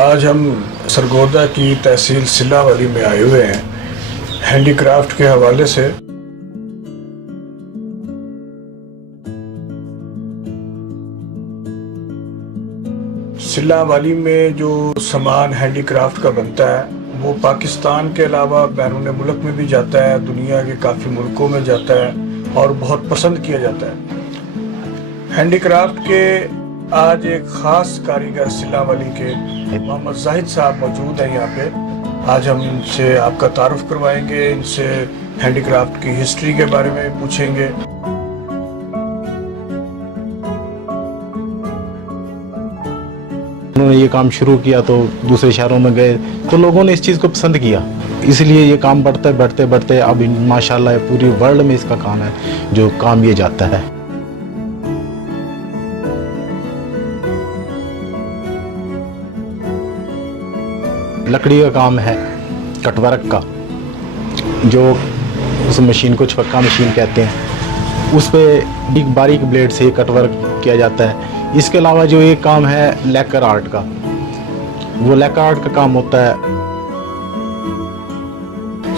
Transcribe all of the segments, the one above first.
آج ہم سرگودا کی تحصیل سلہ والی میں آئے ہوئے ہیں ہینڈی کرافٹ کے حوالے سے۔ سلہ والی میں جو سامان ہینڈی کرافٹ کا بنتا ہے وہ پاکستان کے علاوہ بیرون ملک میں بھی جاتا ہے، دنیا کے کافی ملکوں میں جاتا ہے اور بہت پسند کیا جاتا ہے۔ ہینڈی کرافٹ کے آج ایک خاص کاریگر سلہ والی کے محمد زاہد صاحب موجود ہیں یہاں پہ۔ آج ہم ان سے آپ کا تعارف کروائیں گے، ان سے ہینڈی کرافٹ کی ہسٹری کے بارے میں پوچھیں گے۔ انہوں نے یہ کام شروع کیا تو دوسرے شہروں میں گئے تو لوگوں نے اس چیز کو پسند کیا، اس لیے یہ کام بڑھتے اب ماشاءاللہ پوری ورلڈ میں اس کا کام ہے جو کام یہ جاتا ہے۔ لکڑی کا کام ہے، کٹ ورک کا، جو اس مشین کو چھپکا مشین کہتے ہیں، اس پہ باریک بلیڈ سے کٹ ورک کیا جاتا ہے۔ اس کے علاوہ جو ایک کام ہے لیکر آرٹ کا، وہ لیکر آرٹ کا کام ہوتا ہے۔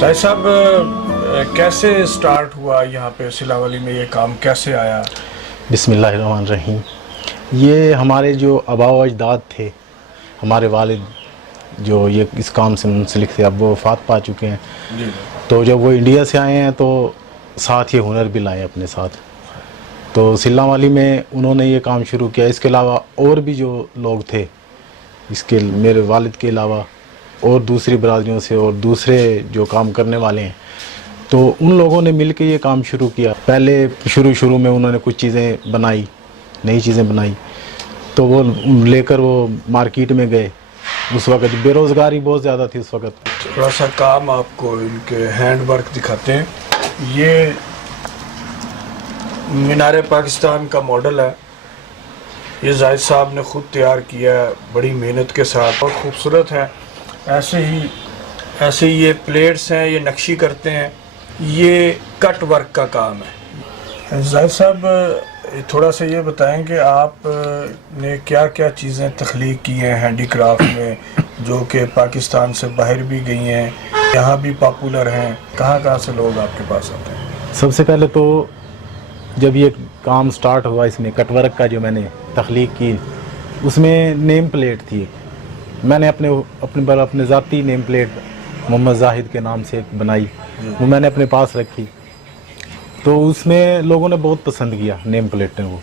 زاہد صاحب کیسے سٹارٹ ہوا یہاں پہ سلہ والی میں، یہ کام کیسے آیا؟ بسم اللہ الرحمن الرحیم۔ یہ ہمارے جو آباء و اجداد تھے، ہمارے والد جو یہ اس کام سے منسلک تھے، اب وہ وفات پا چکے ہیں، جی، تو جب وہ انڈیا سے آئے ہیں تو ساتھ یہ ہنر بھی لائے اپنے ساتھ، تو سلہ والی میں انہوں نے یہ کام شروع کیا۔ اس کے علاوہ اور بھی جو لوگ تھے اس کے میرے والد کے علاوہ اور دوسری برادریوں سے اور دوسرے جو کام کرنے والے ہیں، تو ان لوگوں نے مل کے یہ کام شروع کیا۔ پہلے شروع میں انہوں نے کچھ چیزیں بنائی، نئی چیزیں بنائی، تو وہ لے کر وہ مارکیٹ میں گئے۔ اس وقت بے روزگاری بہت زیادہ تھی اس وقت۔ تھوڑا سا کام آپ کو ان کے ہینڈ ورک دکھاتے ہیں۔ یہ مینار پاکستان کا ماڈل ہے، یہ زاہد صاحب نے خود تیار کیا ہے بڑی محنت کے ساتھ، بہت خوبصورت ہے۔ ایسے ہی یہ پلیٹس ہیں، یہ نقشی کرتے ہیں، یہ کٹ ورک کا کام ہے۔ زاہد صاحب تھوڑا سا یہ بتائیں کہ آپ نے کیا کیا چیزیں تخلیق کی ہیں ہینڈی کرافٹ میں جو کہ پاکستان سے باہر بھی گئی ہیں، یہاں بھی پاپولر ہیں، کہاں سے لوگ آپ کے پاس آتے ہیں؟ سب سے پہلے تو جب یہ کام سٹارٹ ہوا، اس میں کٹ ورک کا جو میں نے تخلیق کی، اس میں نیم پلیٹ تھی ایک، میں نے اپنے ذاتی نیم پلیٹ محمد زاہد کے نام سے ایک بنائی، وہ میں نے اپنے پاس رکھی، تو اس میں لوگوں نے بہت پسند کیا نیم پلیٹیں، وہ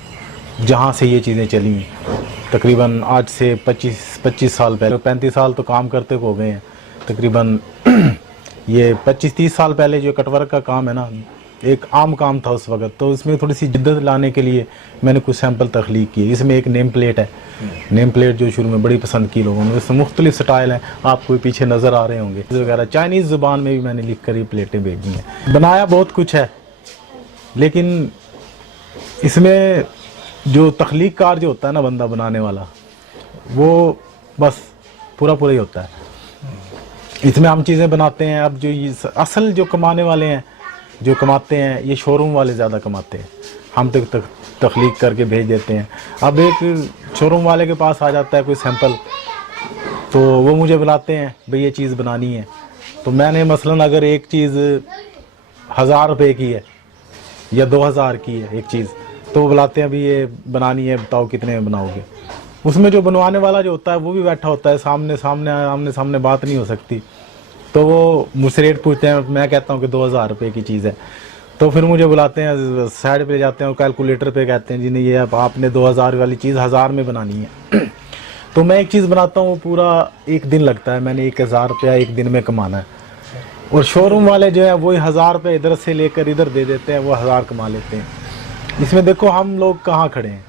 جہاں سے یہ چیزیں چلی ہیں تقریباً آج سے 25 سال پہلے، 35 سال تو کام کرتے ہو گئے ہیں تقریباً۔ یہ 25-30 سال پہلے جو کٹ ورک کا کام ہے نا، ایک عام کام تھا اس وقت، تو اس میں تھوڑی سی جدت لانے کے لیے میں نے کچھ سیمپل تخلیق کیے۔ اس میں ایک نیم پلیٹ ہے، نیم پلیٹ جو شروع میں بڑی پسند کی لوگوں نے، اس میں مختلف سٹائل ہیں، آپ کو پیچھے نظر آ رہے ہوں گے وغیرہ، چائنیز زبان میں بھی میں نے لکھ کر یہ پلیٹیں بھیجی ہیں۔ بنایا بہت کچھ ہے، لیکن اس میں جو تخلیق کار جو ہوتا ہے نا بندہ بنانے والا، وہ بس پورا ہی ہوتا ہے۔ اس میں ہم چیزیں بناتے ہیں، اب جو یہ اصل جو کمانے والے ہیں، جو کماتے ہیں، یہ شو روم والے زیادہ کماتے ہیں، ہم تک تخلیق کر کے بھیج دیتے ہیں۔ اب ایک شو روم والے کے پاس آ جاتا ہے کوئی سیمپل، تو وہ مجھے بلاتے ہیں بھئی یہ چیز بنانی ہے، تو میں نے مثلاً اگر ایک چیز 1000 روپے کی ہے یا 2000 کی ہے ایک چیز، تو وہ بلاتے ہیں ابھی یہ بنانی ہے، بتاؤ کتنے میں بناؤ گے۔ اس میں جو بنوانے والا جو ہوتا ہے وہ بھی بیٹھا ہوتا ہے، آمنے سامنے بات نہیں ہو سکتی، تو وہ مجھ سے ریٹ پوچھتے ہیں، میں کہتا ہوں کہ 2000 روپے کی چیز ہے، تو پھر مجھے بلاتے ہیں سائڈ پہ جاتے ہیں، کیلکولیٹر پہ کہتے ہیں جی نہیں، یہ آپ نے 2000 والی چیز 1000 میں بنانی ہے۔ تو میں ایک چیز بناتا ہوں، وہ پورا ایک دن لگتا ہے، میں نے 1000 روپیہ ایک دن میں کمانا ہے، اور شو روم والے جو ہیں وہی 1000 روپے ادھر سے لے کر ادھر دے دیتے ہیں، وہ 1000 کما لیتے ہیں۔ اس میں دیکھو ہم لوگ کہاں کھڑے ہیں،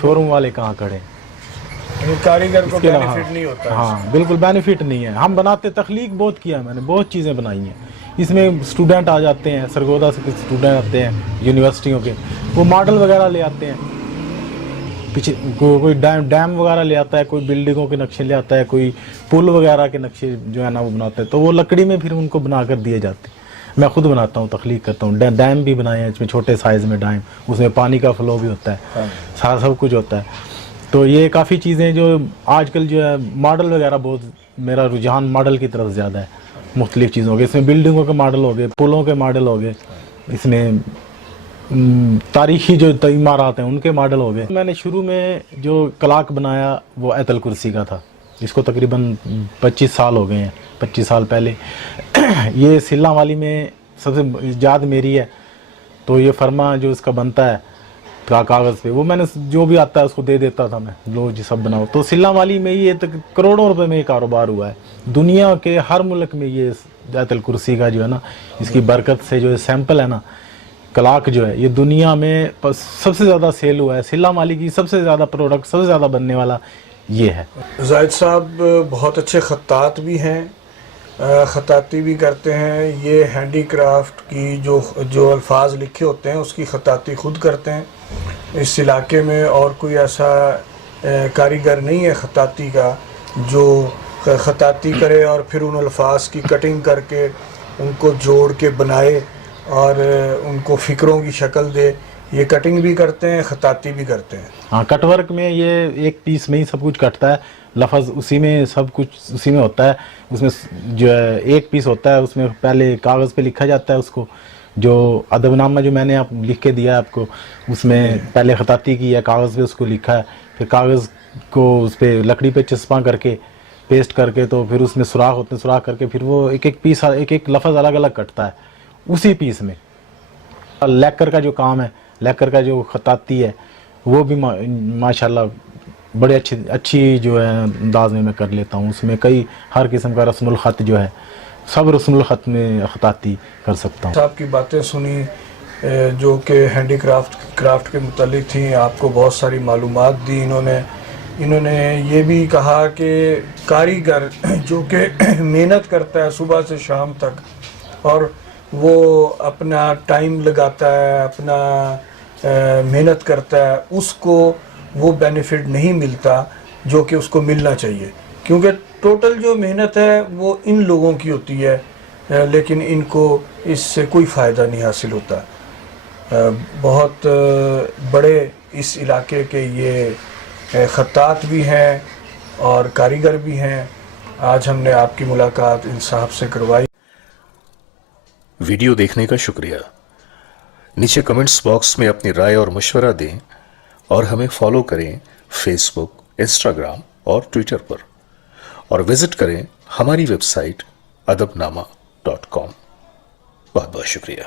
شو روم والے کہاں کھڑے ہیں، کاریگر کو بینیفٹ نہیں ہوتا ہے۔ ہاں بالکل بینیفٹ نہیں ہے۔ ہم بناتے، تخلیق بہت کیا ہے میں نے، بہت چیزیں بنائی ہیں۔ اس میں اسٹوڈنٹ آ جاتے ہیں، سرگودا سے کچھ اسٹوڈنٹ آتے ہیں یونیورسٹیوں کے، وہ ماڈل وغیرہ لے آتے ہیں، پیچھے کوئی ڈیم وغیرہ لے آتا ہے، کوئی بلڈنگوں کے نقشے لے آتا ہے، کوئی پل وغیرہ کے نقشے جو ہے نا وہ بناتے ہیں، تو وہ لکڑی میں پھر ان کو بنا کر دیے جاتے ہیں۔ میں خود بناتا ہوں، تخلیق کرتا ہوں، ڈیم بھی بنائے ہیں اس میں، چھوٹے سائز میں ڈیم، اس میں پانی کا فلو بھی ہوتا ہے، سارا سب کچھ ہوتا ہے۔ تو یہ کافی چیزیں جو آج کل جو ہے ماڈل وغیرہ بہت میرا رجحان ماڈل کی طرف زیادہ ہے، مختلف چیزوں کے، اس میں بلڈنگوں کے ماڈل ہو گئے، پلوں کے ماڈل ہو گئے، اس میں تاریخی جو عمارات ہیں ان کے ماڈل ہو گئے. میں نے شروع میں جو کلاک بنایا وہ ایت الکرسی کا تھا، اس کو تقریباً 25 سال ہو گئے ہیں، 25 سال پہلے. یہ سلاں والی میں سب سے ایجاد میری ہے، تو یہ فرما جو اس کا بنتا ہے کاغذ پہ وہ میں نے جو بھی آتا ہے اس کو دے دیتا تھا، میں لو جی سب بناؤ. تو سلاں والی میں یہ کروڑوں روپے میں یہ کاروبار ہوا ہے. دنیا کے ہر ملک میں یہ ایت الکرسی کا جو ہے نا، اس کی برکت سے جو سیمپل ہے نا کلاک جو ہے، یہ دنیا میں سب سے زیادہ سیل ہوا ہے. سلاں والی کی سب سے زیادہ پروڈکٹ، سب سے زیادہ بننے والا یہ ہے. زاہد صاحب بہت اچھے خطاط بھی ہیں، خطاطی بھی کرتے ہیں. یہ ہینڈی کرافٹ کی جو الفاظ لکھے ہوتے ہیں اس کی خطاطی خود کرتے ہیں. اس علاقے میں اور کوئی ایسا کاریگر نہیں ہے خطاطی کا جو خطاطی کرے اور پھر ان الفاظ کی کٹنگ کر کے ان کو جوڑ کے بنائے اور ان کو فکروں کی شکل دے. یہ کٹنگ بھی کرتے ہیں، خطاطی بھی کرتے ہیں. ہاں، کٹ ورک میں یہ ایک پیس میں ہی سب کچھ کٹتا ہے، لفظ اسی میں سب کچھ اسی میں ہوتا ہے. اس میں جو ہے ایک پیس ہوتا ہے، اس میں پہلے کاغذ پہ لکھا جاتا ہے اس کو، جو ادب نامہ جو میں نے آپ لکھ کے دیا ہے آپ کو، اس میں پہلے خطاطی کی ہے، کاغذ پہ اس کو لکھا ہے، پھر کاغذ کو اس پہ لکڑی پہ چسپاں کر کے پیسٹ کر کے، تو پھر اس میں سوراخ ہوتے ہیں، سوراخ کر کے پھر وہ ایک ایک پیس ایک ایک لفظ الگ الگ کٹتا ہے اسی پیس میں. لیکر کا جو کام ہے، لیکر کا جو خطاطی ہے وہ بھی ماشاءاللہ بڑے اچھی جو ہے انداز میں کر لیتا ہوں. اس میں کئی ہر قسم کا رسم الخط جو ہے سب رسم الخط میں خطاطی کر سکتا ہوں. صاحب کی باتیں سنی جو کہ ہینڈی کرافٹ کے متعلق تھیں، آپ کو بہت ساری معلومات دی انہوں نے یہ بھی کہا کہ کاریگر جو کہ محنت کرتا ہے صبح سے شام تک اور وہ اپنا ٹائم لگاتا ہے، اپنا محنت کرتا ہے، اس کو وہ بینیفٹ نہیں ملتا جو کہ اس کو ملنا چاہیے، کیونکہ ٹوٹل جو محنت ہے وہ ان لوگوں کی ہوتی ہے لیکن ان کو اس سے کوئی فائدہ نہیں حاصل ہوتا. بہت بڑے اس علاقے کے یہ خطاط بھی ہیں اور کاریگر بھی ہیں. آج ہم نے آپ کی ملاقات ان صاحب سے کروائی. ویڈیو دیکھنے کا شکریہ. نیچے کمنٹس باکس میں اپنی رائے اور مشورہ دیں اور ہمیں فالو کریں فیس بک، انسٹاگرام اور ٹویٹر پر، اور وزٹ کریں ہماری ویب سائٹ ادبنامہ.com. بہت بہت شکریہ.